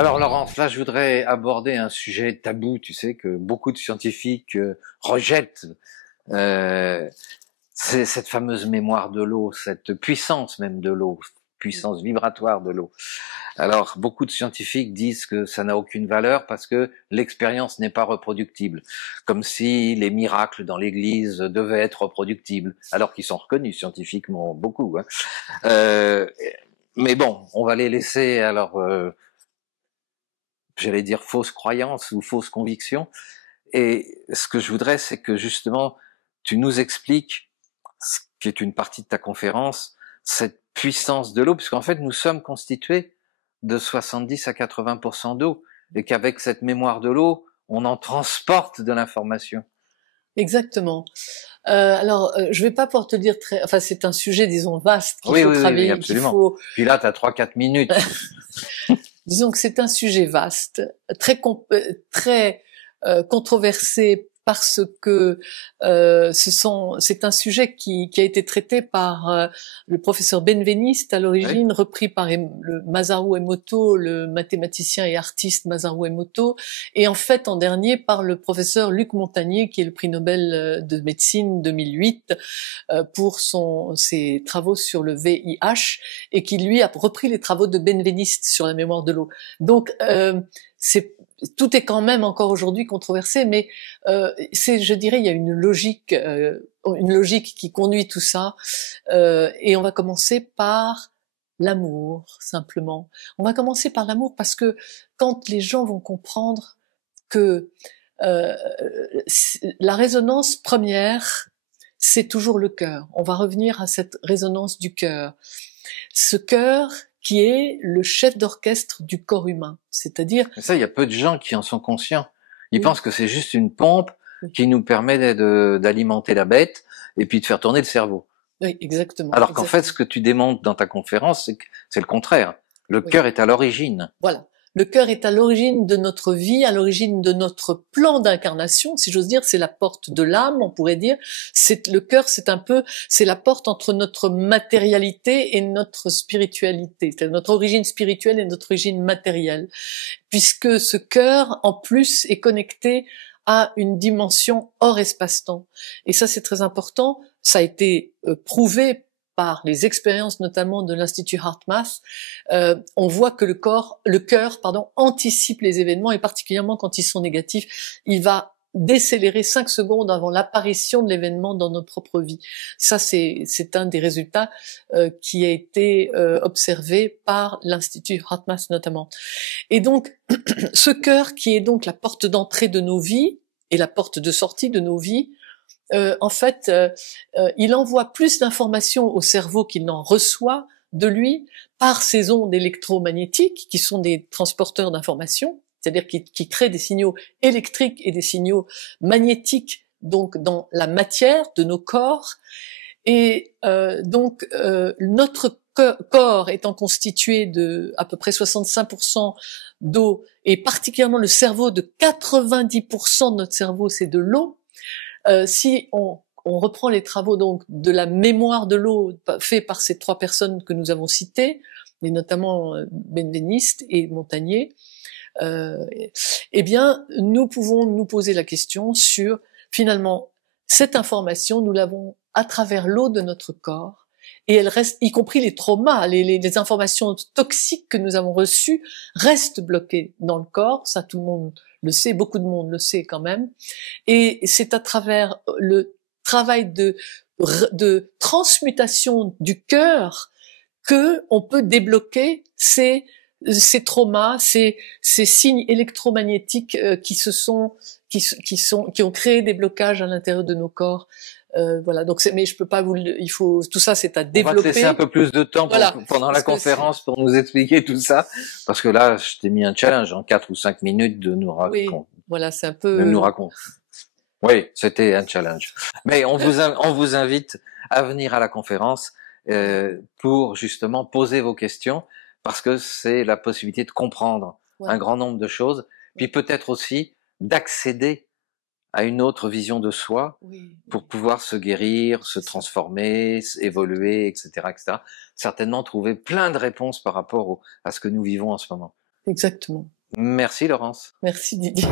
Alors Laurence, là je voudrais aborder un sujet tabou, tu sais, que beaucoup de scientifiques rejettent. Euh, c'est cette fameuse mémoire de l'eau, cette puissance même de l'eau, puissance vibratoire de l'eau. Alors beaucoup de scientifiques disent que ça n'a aucune valeur parce que l'expérience n'est pas reproductible, comme si les miracles dans l'Église devaient être reproductibles, alors qu'ils sont reconnus scientifiquement beaucoup. Hein. Euh, mais bon, on va les laisser alors. J'allais dire fausse croyance ou fausse conviction. Et ce que je voudrais, c'est que justement, tu nous expliques, ce qui est une partie de ta conférence, cette puissance de l'eau, puisqu'en fait, nous sommes constitués de 70 à 80% d'eau, et qu'avec cette mémoire de l'eau, on en transporte de l'information. Exactement. Je vais pas pouvoir te dire très. Enfin, c'est un sujet, disons, vaste qu'il Oui, faut oui, oui, oui, travailler, qu'il absolument. faut. Puis là, tu as 3-4 minutes. Disons que c'est un sujet vaste, très controversé parce que c'est un sujet qui a été traité par le professeur Benveniste à l'origine, Oui. repris par le Masaru Emoto, le mathématicien et artiste Masaru Emoto, et en fait en dernier par le professeur Luc Montagnier, qui est le prix Nobel de médecine 2008 pour ses travaux sur le VIH, et qui lui a repris les travaux de Benveniste sur la mémoire de l'eau. Donc tout est quand même encore aujourd'hui controversé, mais je dirais, il y a une logique qui conduit tout ça, et on va commencer par l'amour, simplement. On va commencer par l'amour parce que quand les gens vont comprendre que la résonance première, c'est toujours le cœur. On va revenir à cette résonance du cœur. Ce cœur qui est le chef d'orchestre du corps humain, c'est-à-dire... Et ça, il y a peu de gens qui en sont conscients. Ils Oui. pensent que c'est juste une pompe qui nous permet d'alimenter la bête et puis de faire tourner le cerveau. Oui, exactement. Alors qu'en fait, ce que tu démontres dans ta conférence, c'est que c'est le contraire. Le cœur est à l'origine. Voilà. Le cœur est à l'origine de notre vie, à l'origine de notre plan d'incarnation, si j'ose dire, c'est la porte de l'âme, on pourrait dire. Le cœur, c'est la porte entre notre matérialité et notre spiritualité, c'est notre origine spirituelle et notre origine matérielle, puisque ce cœur, en plus, est connecté à une dimension hors espace-temps. Et ça, c'est très important. Ça a été prouvé par les expériences notamment de l'Institut HeartMath. On voit que le cœur, anticipe les événements, et particulièrement quand ils sont négatifs, il va décélérer 5 secondes avant l'apparition de l'événement dans notre propre vie. Ça, c'est un des résultats qui a été observé par l'Institut HeartMath notamment. Et donc, ce cœur qui est donc la porte d'entrée de nos vies et la porte de sortie de nos vies, il envoie plus d'informations au cerveau qu'il n'en reçoit de lui par ces ondes électromagnétiques qui sont des transporteurs d'informations, c'est-à-dire qui créent des signaux électriques et des signaux magnétiques donc dans la matière de nos corps. Et notre corps étant constitué de à peu près 65% d'eau, et particulièrement le cerveau, de 90% de notre cerveau c'est de l'eau. Si on reprend les travaux donc de la mémoire de l'eau fait par ces 3 personnes que nous avons citées, et notamment Benveniste et Montagnier, eh bien nous pouvons nous poser la question sur finalement cette information, nous l'avons à travers l'eau de notre corps, et elle reste, y compris les traumas, les informations toxiques que nous avons reçues restent bloquées dans le corps, ça tout le monde le sait, beaucoup de monde le sait quand même, et c'est à travers le travail de transmutation du cœur que on peut débloquer ces traumas, ces signes électromagnétiques qui ont créé des blocages à l'intérieur de nos corps. Voilà. Donc, mais je peux pas tout ça, c'est à développer. On va te laisser un peu plus de temps pendant la conférence pour nous expliquer tout ça, parce que là, je t'ai mis un challenge en 4 ou 5 minutes de nous raconter. Oui, voilà, c'est un peu. De nous raconter. Oui, c'était un challenge. Mais on vous invite à venir à la conférence pour justement poser vos questions, parce que c'est la possibilité de comprendre un grand nombre de choses, puis peut-être aussi d'accéder à une autre vision de soi pour pouvoir se guérir, se transformer, évoluer, etc., etc. Certainement trouver plein de réponses par rapport à ce que nous vivons en ce moment. Exactement. Merci Laurence. Merci Didier.